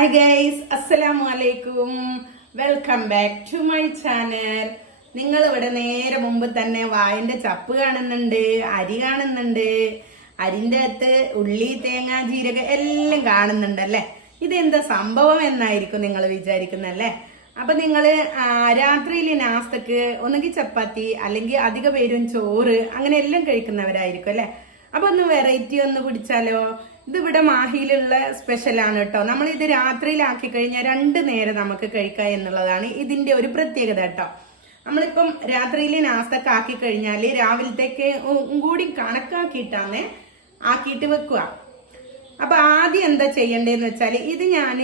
Hi guys അസ്സലാമു അലൈക്കും welcome back to my channel നിങ്ങൾ ഇവിടെ നേരെ മുമ്പ് തന്നെ വായന്റെ ചപ്പ് കാണുന്നുണ്ട് അരി കാണുന്നുണ്ട് അരിന്റെ അകത്ത് ഉള്ളി തേങ്ങ ജീരകം എല്ലാം കാണുന്നുണ്ടല്ലേ ഇതെന്താ സംഭവം എന്നായിരിക്കും നിങ്ങൾ വിചാരിക്കുന്നല്ലേ അപ്പൊ നിങ്ങൾ രാത്രിയിൽ നാസ്തക്ക് ഒന്നുകിൽ ചപ്പാത്തി അല്ലെങ്കിൽ അധിക പേരും ചോറ് അങ്ങനെ എല്ലാം കഴിക്കുന്നവരായിരിക്കും അല്ലെ? അപ്പൊ ഒന്ന് വെറൈറ്റി ഒന്ന് പിടിച്ചാലോ? ഇത് ഇവിടെ മാഹിയിലുള്ള സ്പെഷ്യലാണ് കേട്ടോ. നമ്മൾ ഇത് രാത്രിയിലാക്കി കഴിഞ്ഞാൽ രണ്ട് നേരം നമുക്ക് കഴിക്കാം എന്നുള്ളതാണ് ഇതിന്റെ ഒരു പ്രത്യേകത കേട്ടോ. നമ്മളിപ്പം രാത്രിയിൽ നാസ്തക്ക് ആക്കി കഴിഞ്ഞാൽ രാവിലത്തേക്ക് കൂടി കണക്കാക്കിയിട്ടാണ് ആക്കിയിട്ട് വെക്കുക. അപ്പൊ ആദ്യം എന്താ ചെയ്യേണ്ടതെന്ന് വെച്ചാൽ ഇത് ഞാൻ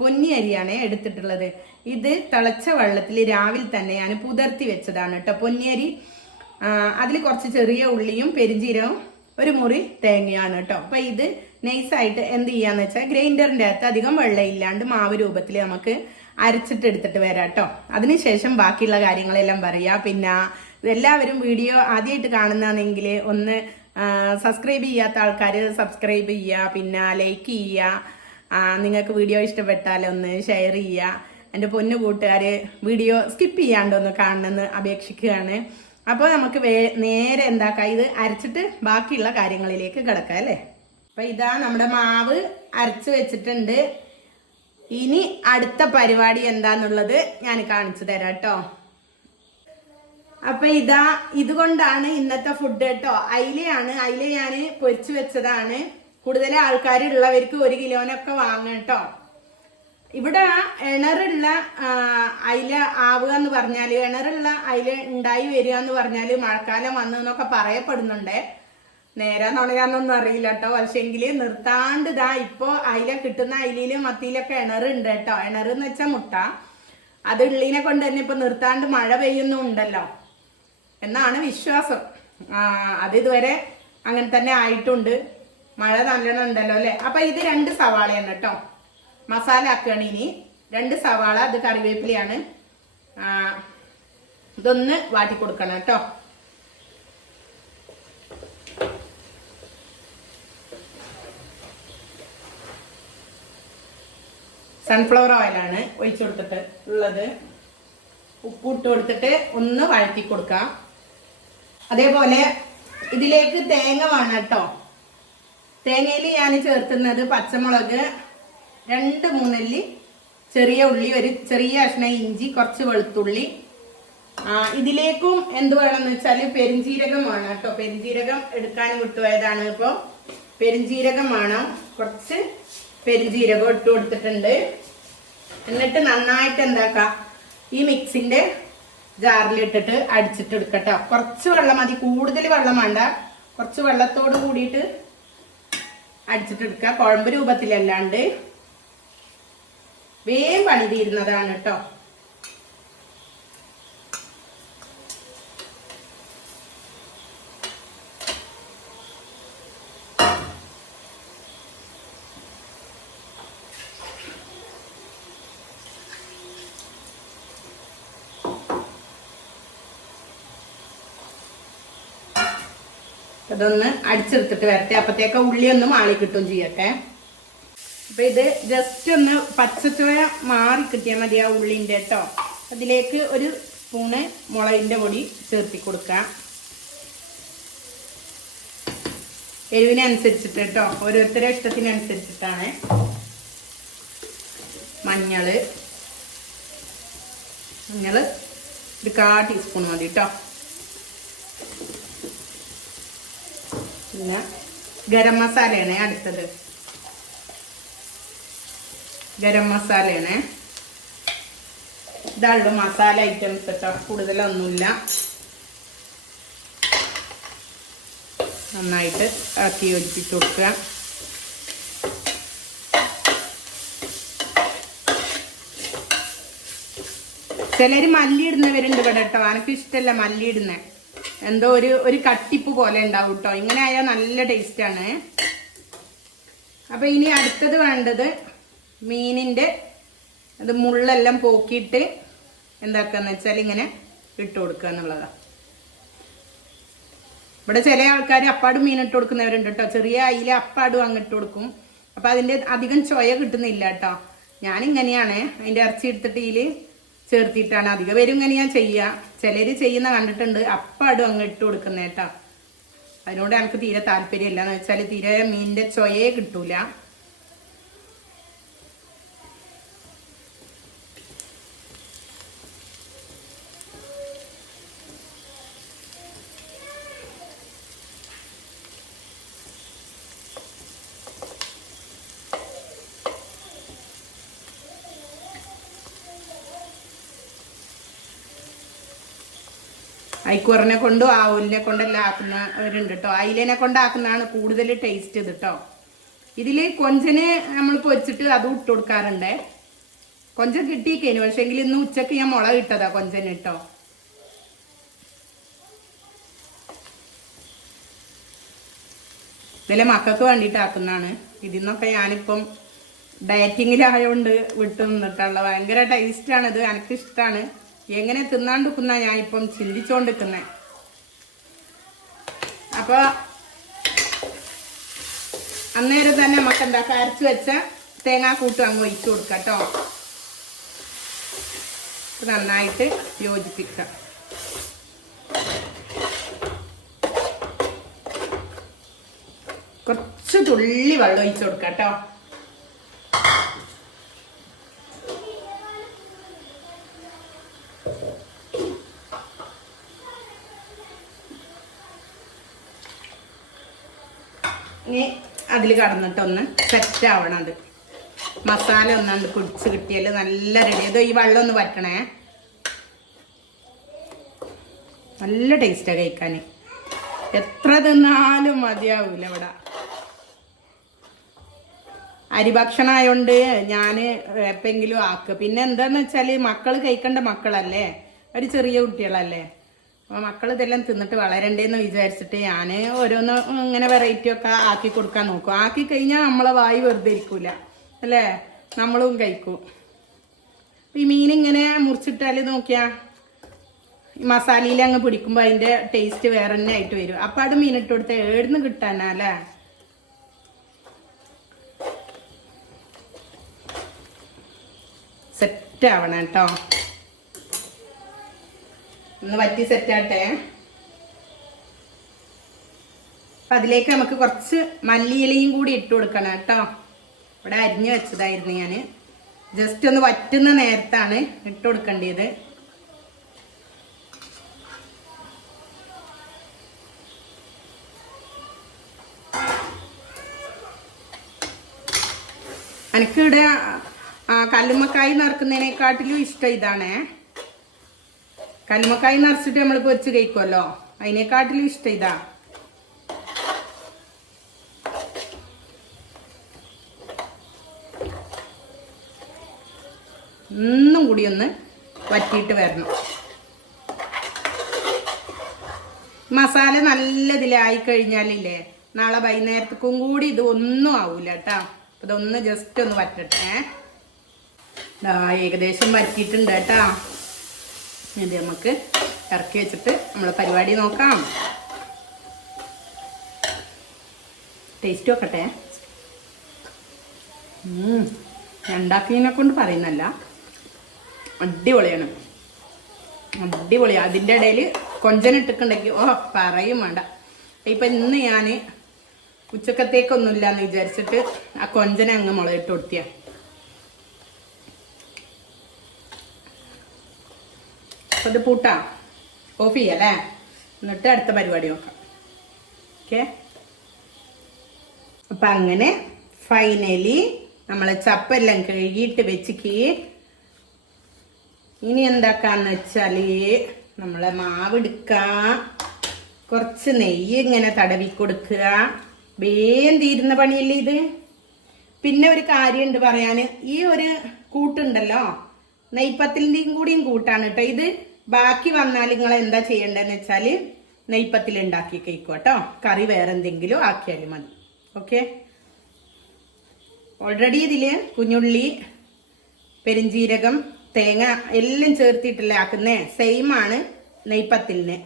പൊന്നി അരിയാണ് എടുത്തിട്ടുള്ളത്. ഇത് തിളച്ച വെള്ളത്തിൽ രാവിലെ തന്നെ ഞാൻ പുതിർത്തി വെച്ചതാണ് കേട്ടോ പൊന്നിയരി അതിൽ കുറച്ച് ചെറിയ ഉള്ളിയും പെരിഞ്ചീരവും ഒരു മുറി തേങ്ങയാണ് കേട്ടോ അപ്പൊ ഇത് നൈസായിട്ട് എന്ത് ചെയ്യാന്ന് വെച്ചാൽ ഗ്രൈൻഡറിന്റെ അകത്ത് അധികം വെള്ളം ഇല്ലാണ്ട് മാവ് രൂപത്തിൽ നമുക്ക് അരച്ചിട്ട് എടുത്തിട്ട് വരാം കേട്ടോ അതിനുശേഷം ബാക്കിയുള്ള കാര്യങ്ങളെല്ലാം പറയാ. പിന്നെ എല്ലാവരും വീഡിയോ ആദ്യമായിട്ട് കാണുന്നതെങ്കിൽ ഒന്ന് സബ്സ്ക്രൈബ് ചെയ്യാത്ത ആൾക്കാർ സബ്സ്ക്രൈബ് ചെയ്യുക പിന്നെ ലൈക്ക് ചെയ്യുക നിങ്ങൾക്ക് വീഡിയോ ഇഷ്ടപ്പെട്ടാൽ ഒന്ന് ഷെയർ ചെയ്യുക എന്റെ പൊന്നു കൂട്ടുകാർ വീഡിയോ സ്കിപ്പ് ചെയ്യാണ്ടൊന്ന് കാണണമെന്ന് അപേക്ഷിക്കുകയാണ്. അപ്പോൾ നമുക്ക് വേ നേരെ എന്താക്കാം ഇത് അരച്ചിട്ട് ബാക്കിയുള്ള കാര്യങ്ങളിലേക്ക് കിടക്കാം അല്ലേ? അപ്പം ഇതാ നമ്മുടെ മാവ് അരച്ച് വെച്ചിട്ടുണ്ട്. ഇനി അടുത്ത പരിപാടി എന്താന്നുള്ളത് ഞാൻ കാണിച്ചു തരാം കേട്ടോ. അപ്പൊ ഇതാ ഇതുകൊണ്ടാണ് ഇന്നത്തെ ഫുഡ് കേട്ടോ. അയിലയാണ് അയില ഞാൻ പൊരിച്ചു വെച്ചതാണ്. കൂടുതൽ ആൾക്കാരുള്ളവർക്ക് ഒരു കിലോനൊക്കെ വാങ്ങാം കേട്ടോ. ഇവിടെ ഇണറുള്ള ആവുക എന്ന് പറഞ്ഞാൽ കിണറുള്ള അതിൽ ഉണ്ടായി വരിക എന്ന് പറഞ്ഞാൽ മഴക്കാലം വന്നു എന്നൊക്കെ പറയപ്പെടുന്നുണ്ട്. നേരെ നുണയാന്നൊന്നും അറിയില്ല കേട്ടോ. പക്ഷേങ്കിൽ നിർത്താണ്ട് ഇതാ ഇപ്പോൾ അയില കിട്ടുന്ന അയിലും മത്തിയിലൊക്കെ ഇണറുണ്ട് കേട്ടോ. ഇണറ് എന്ന് വെച്ചാൽ മുട്ട. അത് ഉള്ളിനെ കൊണ്ട് തന്നെ ഇപ്പൊ നിർത്താണ്ട് മഴ പെയ്യുന്നുണ്ടല്ലോ എന്നാണ് വിശ്വാസം. അത് ഇതുവരെ അങ്ങനെ തന്നെ ആയിട്ടുണ്ട്. മഴ നല്ലോണം ഉണ്ടല്ലോ അല്ലെ? അപ്പൊ ഇത് രണ്ട് സവാളയാണ് കേട്ടോ. മസാല ആക്കുകയാണ് ഇനി. രണ്ട് സവാള അത് കറിവേപ്പിലയാണ്. ഇതൊന്ന് വാട്ടി കൊടുക്കണം കേട്ടോ സൺഫ്ലവർ ഓയിലാണ് ഒഴിച്ചു കൊടുത്തിട്ട് ഉള്ളത്. ഉപ്പിട്ട് കൊടുത്തിട്ട് ഒന്ന് വഴറ്റി കൊടുക്കാം അതേപോലെ ഇതിലേക്ക് തേങ്ങ വേണം കേട്ടോ. തേങ്ങയിൽ ഞാൻ ചേർത്തുന്നത് പച്ചമുളക് രണ്ട് മൂന്നല്ലി ചെറിയ ഉള്ളി ഒരു ചെറിയ കഷ്ണം ഇഞ്ചി കുറച്ച് വെളുത്തുള്ളി. ഇതിലേക്കും എന്ത് വേണമെന്ന് വെച്ചാൽ പെരിഞ്ജീരകം വേണം കേട്ടോ. പെരിഞ്ജീരകം എടുക്കാൻ വിട്ടുപോയതാണ് ഇപ്പോൾ പെരിഞ്ജീരകം വേണം. കുറച്ച് പെരിഞ്ജീരകം ഇട്ട് കൊടുത്തിട്ടുണ്ട്. എന്നിട്ട് നന്നായിട്ട് എന്താക്കാം? ഈ മിക്സിന്റെ ജാറിലിട്ടിട്ട് അടിച്ചിട്ട് എടുക്കട്ടോ. കുറച്ച് വെള്ളം മതി. കൂടുതൽ വെള്ളം വേണ്ട. കുറച്ച് വെള്ളത്തോട് കൂടിയിട്ട് അടിച്ചിട്ട് എടുക്കുക. കുഴമ്പ് രൂപത്തിലല്ലാണ്ട്. വേഗം പണി തീരുന്നതാണ് കേട്ടോ. അതൊന്ന് അടിച്ചെടുത്തിട്ട് വരട്ടെ. അപ്പത്തേക്ക് ഉള്ളി ഒന്ന് മാളി കിട്ടും ചെയ്യട്ടെ. അപ്പൊ ഇത് ജസ്റ്റ് ഒന്ന് പച്ചച്ചുവ മാറി കിട്ടിയാൽ മതി ആ ഉള്ളിന്റെ കേട്ടോ അതിലേക്ക് ഒരു സ്പൂണ് മുളകിന്റെ പൊടി ചേർത്തി കൊടുക്കാം. എരിവിനനുസരിച്ചിട്ട് കേട്ടോ ഓരോരുത്തരുടെ ഇഷ്ടത്തിനനുസരിച്ചിട്ടാണ്. മഞ്ഞൾ മഞ്ഞൾ ഒരു കാ ടീസ്പൂൺ മതി കേട്ടോ പിന്നെ ഗരം മസാലയാണ് അടുത്തത്. ഗരം മസാലയാണ്. ഇതാണുള്ളൂ മസാല ഐറ്റംസ് കേട്ടോ കൂടുതലൊന്നുമില്ല. നന്നായിട്ട് ആക്കി യോജിപ്പിച്ച് കൊടുക്കുക. ചിലർ മല്ലി ഇടുന്നവരുണ്ട് ഇവിടെ കേട്ടോ എനിക്ക് ഇഷ്ടമല്ല മല്ലി ഇടുന്നത് എന്തോ ഒരു ഒരു കട്ടിപ്പ് പോലെ ഉണ്ടാവും കേട്ടോ ഇങ്ങനെ ആയാൽ നല്ല ടേസ്റ്റാണ് അപ്പം ഇനി അടുത്തത് വേണ്ടത് മീനിന്റെ അത് മുള്ളെല്ലാം പോക്കിയിട്ട് എന്താക്കാന്ന് വെച്ചാൽ ഇങ്ങനെ ഇട്ട് കൊടുക്കുക എന്നുള്ളതാ. ഇവിടെ ചില ആൾക്കാർ അപ്പാട് മീൻ ഇട്ട് കൊടുക്കുന്നവരുണ്ട് കേട്ടോ. ചെറിയ അയില അപ്പാടും അങ്ങ് ഇട്ട് കൊടുക്കും. അപ്പൊ അതിന്റെ അധികം ചൊയ കിട്ടുന്നില്ല കേട്ടോ. ഞാൻ ഇങ്ങനെയാണ് അതിന്റെ ഇറച്ചി എടുത്തിട്ട് ഇതിൽ ചേർത്തിട്ടാണ് അധിക പേരും ഇങ്ങനെ ഞാൻ ചെയ്യുക ചിലർ ചെയ്യുന്ന കണ്ടിട്ടുണ്ട്. അപ്പാടും അങ്ങ് ഇട്ട് കൊടുക്കുന്നേട്ടാ അതിനോട് എനിക്ക് തീരെ താല്പര്യമില്ല. എന്ന് വെച്ചാൽ തീരെ മീനിന്റെ ചൊയയെ കിട്ടൂല. അയിക്കുറനെ കൊണ്ടും ആവൂലിനെ കൊണ്ടെല്ലാം ആക്കുന്നവരുണ്ട് കേട്ടോ അയിലിനെ കൊണ്ടാക്കുന്നതാണ് കൂടുതൽ ടേസ്റ്റ് ഇത് കേട്ടോ ഇതിൽ കൊഞ്ചന് നമ്മൾ പൊരിച്ചിട്ട് അതും ഇട്ട് കൊടുക്കാറുണ്ട്. കൊഞ്ചൻ കിട്ടിയിക്കേനു. പക്ഷെങ്കിൽ ഇന്ന് ഉച്ചയ്ക്ക് ഞാൻ മുളക് ഇട്ടതാ കൊഞ്ചന് കേട്ടോ ഇതിലെ മക്കൾക്ക് വേണ്ടിയിട്ട് ആക്കുന്നതാണ്. നിന്നൊക്കെ ഞാനിപ്പം ഡയറ്റിങ്ങിലായതുകൊണ്ട് വിട്ടു നിന്നിട്ടുള്ള ഭയങ്കര ടേസ്റ്റാണ് ഇത് എനിക്ക് ഇഷ്ടമാണ് എങ്ങനെ തിന്നാണ്ടിരിക്കുന്ന ഞാൻ ഇപ്പം ചിന്തിച്ചോണ്ടിരിക്കുന്നത് അപ്പൊ അന്നേരം തന്നെ നമുക്ക് എന്താ കരച്ച് വെച്ച തേങ്ങാക്കൂട്ടും അങ്ങ് ഒഴിച്ചു കൊടുക്കാം കേട്ടോ നന്നായിട്ട് യോജിപ്പിക്കാം. കുറച്ച് തുള്ളി വെള്ളം ഒഴിച്ചു കൊടുക്കാം കേട്ടോ ഇനി അതിൽ കടന്നിട്ടൊന്ന് സെറ്റ് ആവണം അത്. മസാല ഒന്നാണ്ട് പിടിച്ച് കിട്ടിയാൽ നല്ല റെഡി അതോ ഈ വെള്ളം ഒന്ന് വറ്റണേ. നല്ല ടേസ്റ്റാണ് കഴിക്കാൻ എത്ര തിന്നാലും മതിയാവൂല ഇവിടെ. അരിഭക്ഷണമായോണ്ട് ഞാൻ എപ്പെങ്കിലും ആക്കുക പിന്നെ എന്താന്ന് വെച്ചാൽ മക്കൾ കഴിക്കേണ്ട മക്കളല്ലേ? ഒരു ചെറിയ കുട്ടികളല്ലേ? മക്കൾ ഇതെല്ലാം തിന്നിട്ട് വളരണ്ടേന്ന് വിചാരിച്ചിട്ട് ഞാൻ ഓരോന്ന് ഇങ്ങനെ വെറൈറ്റി ഒക്കെ ആക്കി കൊടുക്കാൻ നോക്കും. ആക്കി കഴിഞ്ഞാൽ നമ്മളെ വായി വെറുതെ ഇരിക്കൂല. അല്ലേ? നമ്മളും കഴിക്കും. ഈ മീൻ ഇങ്ങനെ നോക്കിയാ മസാലയിൽ അങ്ങ് പിടിക്കുമ്പോൾ അതിന്റെ ടേസ്റ്റ് വേറെ തന്നെ ആയിട്ട് വരും. അപ്പൊ അത് മീനിട്ട് ഇട്ട് കൊടുത്ത ഏടുന്ന് കിട്ടാനാ സെറ്റ് ആവണം കേട്ടോ. ഒന്ന് വറ്റി സെറ്റാട്ടെ അപ്പൊ അതിലേക്ക് നമുക്ക് കുറച്ച് മല്ലിയിലയും കൂടി ഇട്ട് കൊടുക്കണം കേട്ടോ. ഇവിടെ അരിഞ്ഞു വെച്ചതായിരുന്നു ഞാൻ ജസ്റ്റ് ഒന്ന് വറ്റുന്ന നേരത്താണ് ഇട്ട് കൊടുക്കേണ്ടത് എനിക്കിവിടെ കല്ലുമ്മക്കായി നിറക്കുന്നതിനെക്കാട്ടിലും ഇഷ്ടം ഇതാണേ. കല്ലുമ്മക്കായി നിറച്ചിട്ട് നമ്മൾ പൊരിച്ച് കഴിക്കുമല്ലോ അതിനെക്കാട്ടിലും ഇഷ്ടം ഇതാ. ഒന്നും കൂടി ഒന്ന് വറ്റിയിട്ട് വരണം. മസാല നല്ല ഇതിലായി കഴിഞ്ഞാലില്ലേ നാളെ വൈകുന്നേരത്തേക്കും കൂടി ഇത് ഒന്നും ആവൂല കേട്ടാ. ഇതൊന്ന് ജസ്റ്റ് ഒന്ന് വറ്റട്ടെ. ഏകദേശം വറ്റിയിട്ടുണ്ട് കേട്ടാ. ഇത് നമുക്ക് ഇറക്കി വെച്ചിട്ട് നമ്മൾ പരിപാടി നോക്കാം. ടേസ്റ്റ് നോക്കട്ടെ. ഉണ്ടാക്കിയതിനെ കൊണ്ട് പറയുന്നല്ല അടിപൊളിയാണ്. അടിപൊളി. അതിന്റെ ഇടയിൽ കൊഞ്ചനിട്ടിട്ടുണ്ടെങ്കിൽ ഓ പറയും വേണ്ട. ഇപ്പം ഇന്ന് ഞാൻ ഉച്ചക്കത്തേക്കൊന്നുമില്ല എന്ന് വിചാരിച്ചിട്ട് ആ കൊഞ്ചനെ അങ്ങ് മുളകിട്ട് കൊടുത്തിയ. ഇത് പൂട്ടാ. ഓഫ് ചെയ്യല്ലേ എന്നിട്ട് അടുത്ത പരിപാടി നോക്കാം. ഓക്കെ? അപ്പൊ അങ്ങനെ ഫൈനലി നമ്മളെ ചപ്പെല്ലാം കഴുകിയിട്ട് വെച്ചിക്ക്. ഇനി എന്താക്കാന്ന് വെച്ചാൽ നമ്മളെ മാവ് എടുക്കുക കുറച്ച് നെയ്യ് ഇങ്ങനെ തടവി കൊടുക്കുക. വേഗം തീരുന്ന പണിയല്ലേ ഇത്? പിന്നെ ഒരു കാര്യമുണ്ട് പറയാന്. ഈ ഒരു കൂട്ടുണ്ടല്ലോ നെയ്പ്പത്തിന്റെയും കൂടിയും കൂട്ടാണ് കേട്ടോ ഇത്. ബാക്കി വന്നാൽ നിങ്ങൾ എന്താ ചെയ്യേണ്ടതെന്ന് വെച്ചാൽ നെയ്പ്പത്തിൽ ഉണ്ടാക്കി കേട്ടോ. കറി വേറെ എന്തെങ്കിലും ആക്കിയാലും മതി. ഓക്കെ ഓൾറെഡി ഇതിൽ കുഞ്ഞുള്ളി പെരിഞ്ചീരകം തേങ്ങ എല്ലാം ചേർത്തിട്ടല്ലേ ആക്കുന്നേ? സെയിം ആണ് നെയ്പ്പത്തിലിന്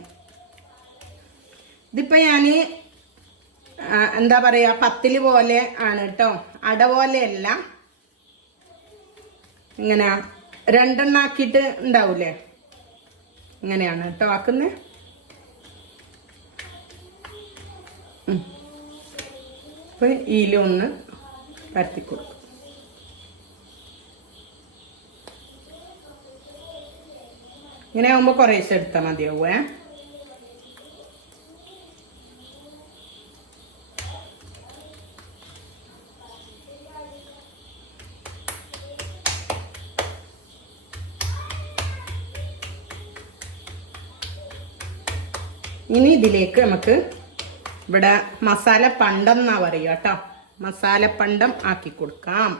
ഇതിപ്പോൾ ഞാൻ എന്താ പറയുക പത്തിൽ പോലെ ആണ് കേട്ടോ. അട പോലെയല്ല ഇങ്ങനെ. രണ്ടെണ്ണാക്കിയിട്ട് ഉണ്ടാവൂലേ? ഇങ്ങനെയാണ് കേട്ടോ ആക്കുന്നത് അപ്പൊ ഒന്ന് പരത്തി കൊടുക്കും. ഇങ്ങനെ ആകുമ്പോൾ കുറേശ്ശെ എടുത്താൽ മതിയാവുമേ ഇനി ഇതിലേക്ക് നമുക്ക് ഇവിടെ മസാല പണ്ടം എന്നാ പറയുക കേട്ടോ. മസാല പണ്ടം ആക്കി കൊടുക്കാം.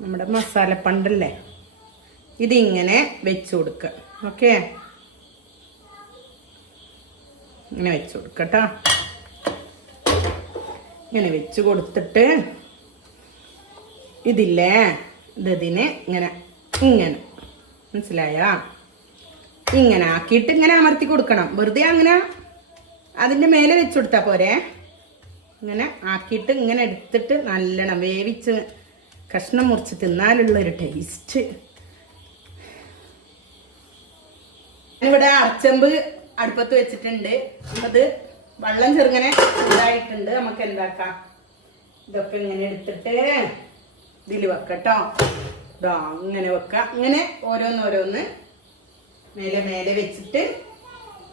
നമ്മുടെ മസാല പണ്ടല്ലേ? ഇതിങ്ങനെ വെച്ച് കൊടുക്കുക ഓക്കെ? ഇങ്ങനെ വെച്ച് കൊടുക്കുക കേട്ടോ. ഇങ്ങനെ വെച്ച് കൊടുത്തിട്ട് ഇതില്ലേ? ഇതിനെ ഇങ്ങനെ ഇങ്ങനെ. മനസ്സിലായോ? ഇങ്ങനെ ആക്കിയിട്ട് ഇങ്ങനെ അമർത്തി കൊടുക്കണം. വെറുതെ അങ്ങനെ അതിന്റെ മേലെ വെച്ച് കൊടുത്താൽ പോരെ. ഇങ്ങനെ ആക്കിയിട്ട് ഇങ്ങനെ എടുത്തിട്ട് നല്ലോണം വേവിച്ച് കഷ്ണം മുറിച്ച് തിന്നാലുള്ള ഒരു ടേസ്റ്റ് ഇവിടെ അച്ചമ്പ് അടുപ്പത്ത് വെച്ചിട്ടുണ്ട്. അത് വെള്ളം ചെറുങ്ങനെ ചൂടായിട്ടുണ്ട് നമുക്ക് എന്താക്കാം? ഇതൊക്കെ ഇങ്ങനെ എടുത്തിട്ട് ഇതിൽ വെക്കട്ടോ. ഇതാ ഇങ്ങനെ വെക്കാം. ഇങ്ങനെ ഓരോന്നോരോന്ന് മേലെ മേലെ വെച്ചിട്ട്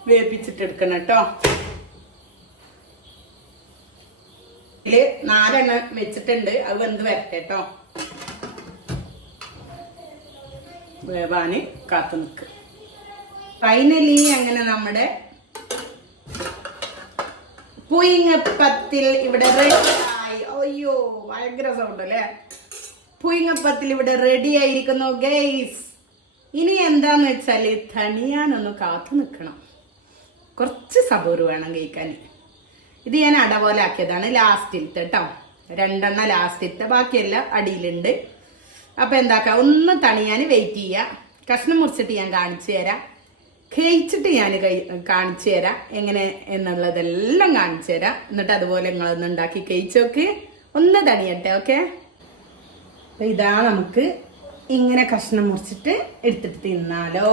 വേപ്പിച്ചിട്ട് എടുക്കണം കേട്ടോ. ഇതിൽ നാലെണ്ണം വെച്ചിട്ടുണ്ട്. അത് വെന്ത് വരട്ടെ കേട്ടോ. വേവാന് കാത്തു നിൽക്ക് ഫൈനലി അങ്ങനെ നമ്മുടെ പുയിങ്ങപ്പത്തിൽ ഇവിടെ റെഡി ആയി. അയ്യോ ഭയങ്കര സൗണ്ട് അല്ലേ? പുയിങ്ങപ്പത്തിൽ ഇവിടെ റെഡി ആയിരിക്കുന്നു ഗെയ്സ് ഇനി എന്താന്ന് വെച്ചാൽ തണിയാനൊന്ന് കാത്തു നിൽക്കണം കുറച്ച് സബൂർ വേണം കഴിക്കാൻ ഇത് ഞാൻ അട പോലെ ആക്കിയതാണ് ലാസ്റ്റിലത്തെ കേട്ടോ രണ്ടെണ്ണ ലാസ്റ്റിലത്തെ ബാക്കിയെല്ലാം അടിയിലുണ്ട്. അപ്പൊ എന്താക്കാം? ഒന്ന് തണിയാൻ വെയിറ്റ് ചെയ്യാം. കഷ്ണം മുറിച്ചിട്ട് ഞാൻ കാണിച്ചു തരാം. കഴിച്ചിട്ട് ഞാൻ കാണിച്ചു തരാം. എങ്ങനെ എന്നുള്ളതെല്ലാം കാണിച്ചു തരാം. എന്നിട്ട് അതുപോലെ നിങ്ങളൊന്ന് ഉണ്ടാക്കി കഴിച്ചോക്ക് ഒന്ന് തണിയട്ടെ ഓക്കെ? അപ്പൊ ഇതാ നമുക്ക് ഇങ്ങനെ കഷ്ണം മുറിച്ചിട്ട് എടുത്തിട്ട് തിന്നാലോ.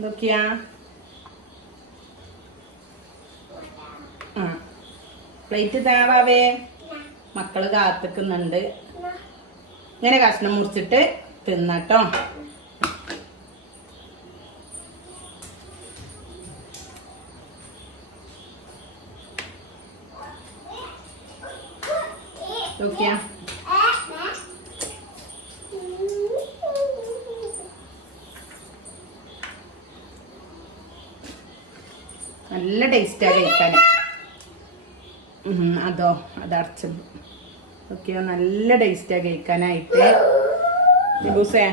നോക്കിയാ. ആ. പ്ലേറ്റ് തയ്യാറാവേ? മക്കൾ കാത്തിക്കുന്നുണ്ട്. ഇങ്ങനെ കഷ്ണം മുറിച്ചിട്ട് തിന്നട്ടോ. നോക്കിയാ. നല്ല ടേസ്റ്റാ കഴിക്കാൻ. അതോ അതടച്ചത് ഓക്കെ നല്ല ടേസ്റ്റാ കഴിക്കാനായിട്ട്. ദിവസേ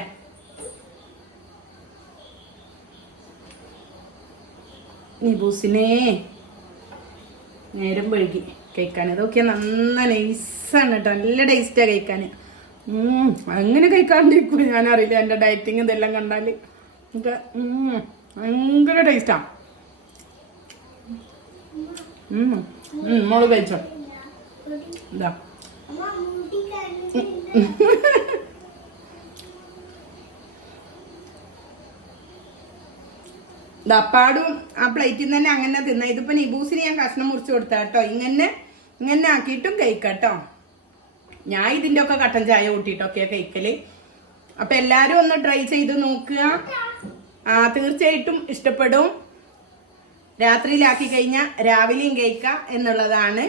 നിബൂസിനെ നേരം വഴുകി കഴിക്കാൻ. ഇതൊക്കെ നന്ന നൈസാണ് കേട്ടോ നല്ല ടേസ്റ്റാ കഴിക്കാൻ. അങ്ങനെ കഴിക്കാണ്ടിരിക്കും ഞാനറിയില്ല എന്റെ ഡയറ്റിങ് ഇതെല്ലാം കണ്ടാൽ ഭയങ്കര ടേസ്റ്റാ ഉം, ഉം, മോൾ കഴിച്ചോ? ഇതാ. ദപ്പാടും ആ പ്ലേറ്റിൽ നിന്ന് തന്നെ അങ്ങനെ തിന്ന. ഇതിപ്പോ നിബൂസിന് ഞാൻ കഷ്ണം മുറിച്ച് കൊടുത്ത കേട്ടോ. ഇങ്ങനെ ഇങ്ങനെ ആക്കിയിട്ടും കഴിക്കട്ടോ ഞാൻ ഇതിന്റെ ഒക്കെ കട്ടൻ ചായ കൂട്ടിയിട്ടൊക്കെ കഴിക്കൽ. അപ്പൊ എല്ലാരും ഒന്ന് ട്രൈ ചെയ്ത് നോക്കുക. ആ തീർച്ചയായിട്ടും ഇഷ്ടപ്പെടും. രാത്രിയിലാക്കി കഴിഞ്ഞാൽ രാവിലെയും കഴിക്കുക എന്നുള്ളതാണ്.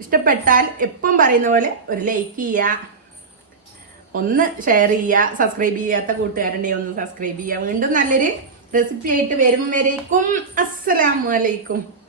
ഇഷ്ടപ്പെട്ടാൽ എപ്പം പറയുന്ന പോലെ ഒരു ലൈക്ക് ചെയ്യുക. ഒന്ന് ഷെയർ ചെയ്യുക. സബ്സ്ക്രൈബ് ചെയ്യാത്ത കൂട്ടുകാരുണ്ടെങ്കിൽ ഒന്ന് സബ്സ്ക്രൈബ് ചെയ്യുക. വീണ്ടും നല്ലൊരു റെസിപ്പി ആയിട്ട് വരും വരേക്കും അസ്സലാമു അലൈക്കും.